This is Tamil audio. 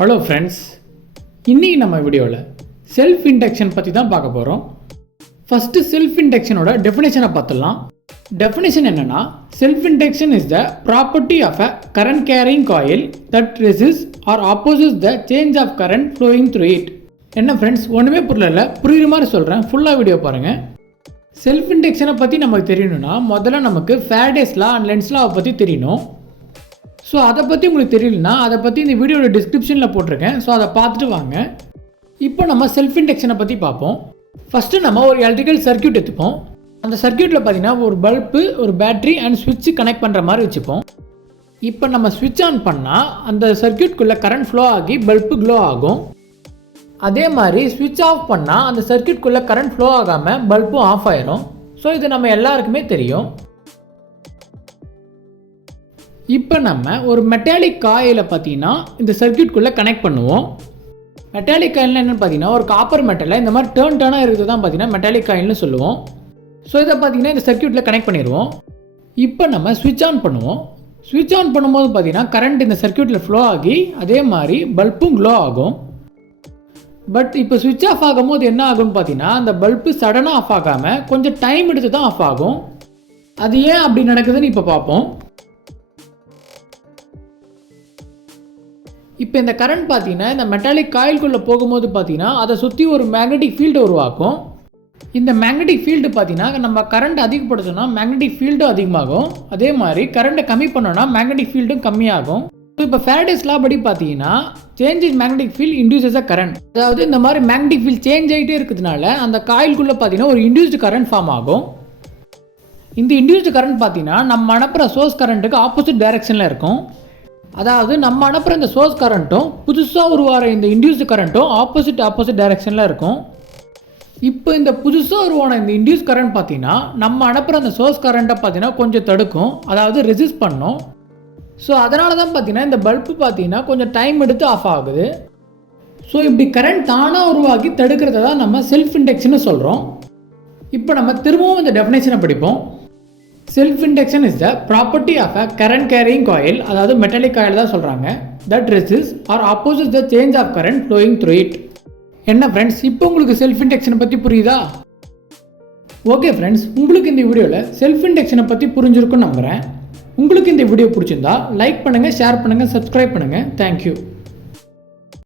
ஹலோ ஃப்ரெண்ட்ஸ், இன்றைக்கி நம்ம வீடியோவில் செல்ஃப் இண்டக்ஷன் பற்றி தான் பார்க்க போகிறோம். ஃபஸ்ட்டு செல்ஃப் இண்டக்ஷனோட டெஃபினேஷனை பார்த்துடலாம். டெஃபினேஷன் என்னென்னா, self induction is the property of a current carrying coil that resist or opposes the change of current flowing through it. என்ன ஃப்ரெண்ட்ஸ், ஒன்றுமே புரியல, புரியுற மாதிரி சொல்கிறேன், ஃபுல்லாக வீடியோ பாருங்கள். செல்ஃப் இண்டக்ஷனை பற்றி நமக்கு தெரியணும்னா முதல்ல நமக்கு ஃபாரடேஸ் லா அண்ட் லென்ஸ் லாவை பற்றி தெரியணும். ஸோ அதை பற்றி உங்களுக்கு தெரியலனா அதை பற்றி இந்த வீடியோட டிஸ்கிரிப்ஷனில் போட்டிருக்கேன். ஸோ அதை பார்த்துட்டு வாங்க. இப்போ நம்ம செல்ஃப் இண்டக்ஷனை பற்றி பார்ப்போம். ஃபஸ்ட்டு நம்ம ஒரு எலக்ட்ரிக்கல் சர்க்யூட் எடுத்துப்போம். அந்த சர்க்யூட்டில் பார்த்தீங்கன்னா ஒரு பல்பு, ஒரு பேட்ரி அண்ட் ஸ்விட்ச் கனெக்ட் பண்ணுற மாதிரி வச்சுப்போம். இப்போ நம்ம ஸ்விட்ச் ஆன் பண்ணால் அந்த சர்க்யூட்குள்ளே கரண்ட் ஃப்ளோ ஆகி பல்பு க்ளோ ஆகும். அதே மாதிரி ஸ்விட்ச் ஆஃப் பண்ணால் அந்த சர்க்யூட்குள்ளே கரண்ட் ஃப்ளோ ஆகாமல் பல்பும் ஆஃப் ஆயிரும். ஸோ இது நம்ம எல்லாருக்குமே தெரியும். இப்போ நம்ம ஒரு மெட்டாலிக் காயிலை பார்த்தீங்கன்னா இந்த சர்க்யூட்குள்ளே கனெக்ட் பண்ணுவோம். மெட்டாலிக் காயில்னு என்னென்னு பார்த்தீங்கன்னா ஒரு காப்பர் மெட்டலில் இந்த மாதிரி டர்னாக இருக்கிறது தான் பார்த்தீங்கன்னா மெட்டாலிக் காயில்னு சொல்லுவோம். ஸோ இதை பார்த்தீங்கன்னா இந்த சர்க்யூட்டில் கனெக்ட் பண்ணிடுவோம். இப்போ நம்ம ஸ்விட்ச் ஆன் பண்ணுவோம். ஸ்விட்ச் ஆன் பண்ணும்போது பார்த்தீங்கன்னா கரண்ட் இந்த சர்க்யூட்டில் ஃப்ளோ ஆகி அதே மாதிரி பல்பும் க்ளோ ஆகும். பட் இப்போ ஸ்விட்ச் ஆஃப் ஆகும்போது என்ன ஆகும்னு பார்த்தீங்கன்னா அந்த பல்பு சடனாக ஆஃப் ஆகாமல் கொஞ்சம் டைம் எடுத்து தான் ஆஃப் ஆகும். அது ஏன் அப்படி நடக்குதுன்னு இப்போ பார்ப்போம். இப்போ இந்த கரண்ட் பார்த்தீங்கன்னா இந்த மெட்டாலிக் காயில்குள்ளே போகும்போது பார்த்தீங்கன்னா அதை சுற்றி ஒரு மேக்னெட்டிக் ஃபீல்டு உருவாக்கும். இந்த மேக்னெட்டிக் ஃபீல்டு பார்த்தீங்கன்னா நம்ம கரண்ட் அதிகப்படுத்தோம்னா மேக்னெட்டிக் ஃபீல்டும் அதிகமாகும். அதே மாதிரி கரண்ட்டை கம்மி பண்ணோன்னா மேக்னெட்டிக் ஃபீல்டும் கம்மியாகும். ஸோ இப்போ ஃபாரடேஸ் லா படி பார்த்தீங்கன்னா change in magnetic field induces a current. அதாவது இந்த மாதிரி மேக்னெட்டிக் ஃபீல்ட் சேஞ்ச் ஆகிட்டே இருக்கிறதுனால அந்த காயில்குள்ளே பார்த்தீங்கன்னா ஒரு இன்டியூஸ்டு கரண்ட் ஃபார்ம் ஆகும். இந்த இன்டியூஸ்டு கரண்ட் பார்த்தீங்கன்னா நம்ம அனுப்புகிற சோர்ஸ் கரண்ட்டுக்கு ஆப்போசிட் டைரக்ஷனில் இருக்கும். அதாவது நம்ம அனுப்புகிற இந்த சோர்ஸ் கரண்ட்டும் புதுசாக உருவாகிற இந்த இன்டியூஸ்டு கரண்ட்டும் ஆப்போசிட் டைரக்ஷனில் இருக்கும். இப்போ இந்த புதுசாக உருவான இந்த இன்டியூஸ் கரண்ட் பார்த்தீங்கன்னா நம்ம அனுப்புகிற அந்த சோர்ஸ் கரண்ட்டை பார்த்தீங்கன்னா கொஞ்சம் தடுக்கும், அதாவது ரெசிஸ்ட் பண்ணும். ஸோ அதனால தான் பார்த்தீங்கன்னா இந்த பல்பு பார்த்தீங்கன்னா கொஞ்சம் டைம் எடுத்து ஆஃப் ஆகுது. ஸோ இப்படி கரண்ட் தானாக உருவாக்கி தடுக்கிறத தான் நம்ம செல்ஃப் இண்டக்ஷன் சொல்கிறோம். இப்போ நம்ம திரும்பவும் இந்த டெஃபினேஷனை படிப்போம். Self induction is the property of a current carrying coil, அதாவது மெட்டாலிக் காயில் தான் சொல்கிறாங்க, that resist or opposite the change of current flowing through it. என்ன ஃப்ரெண்ட்ஸ், இப்போ உங்களுக்கு செல்ஃப் இண்டக்ஷனை பற்றி புரியுதா? ஓகே ஃப்ரெண்ட்ஸ், உங்களுக்கு இந்த வீடியோவில் செல்ஃப் இண்டக்ஷனை பற்றி புரிஞ்சிருக்குன்னு நம்புகிறேன். உங்களுக்கு இந்த வீடியோ பிடிச்சிருந்தா லைக் பண்ணுங்கள், ஷேர் பண்ணுங்கள், சப்ஸ்கிரைப் பண்ணுங்கள். தேங்க்யூ.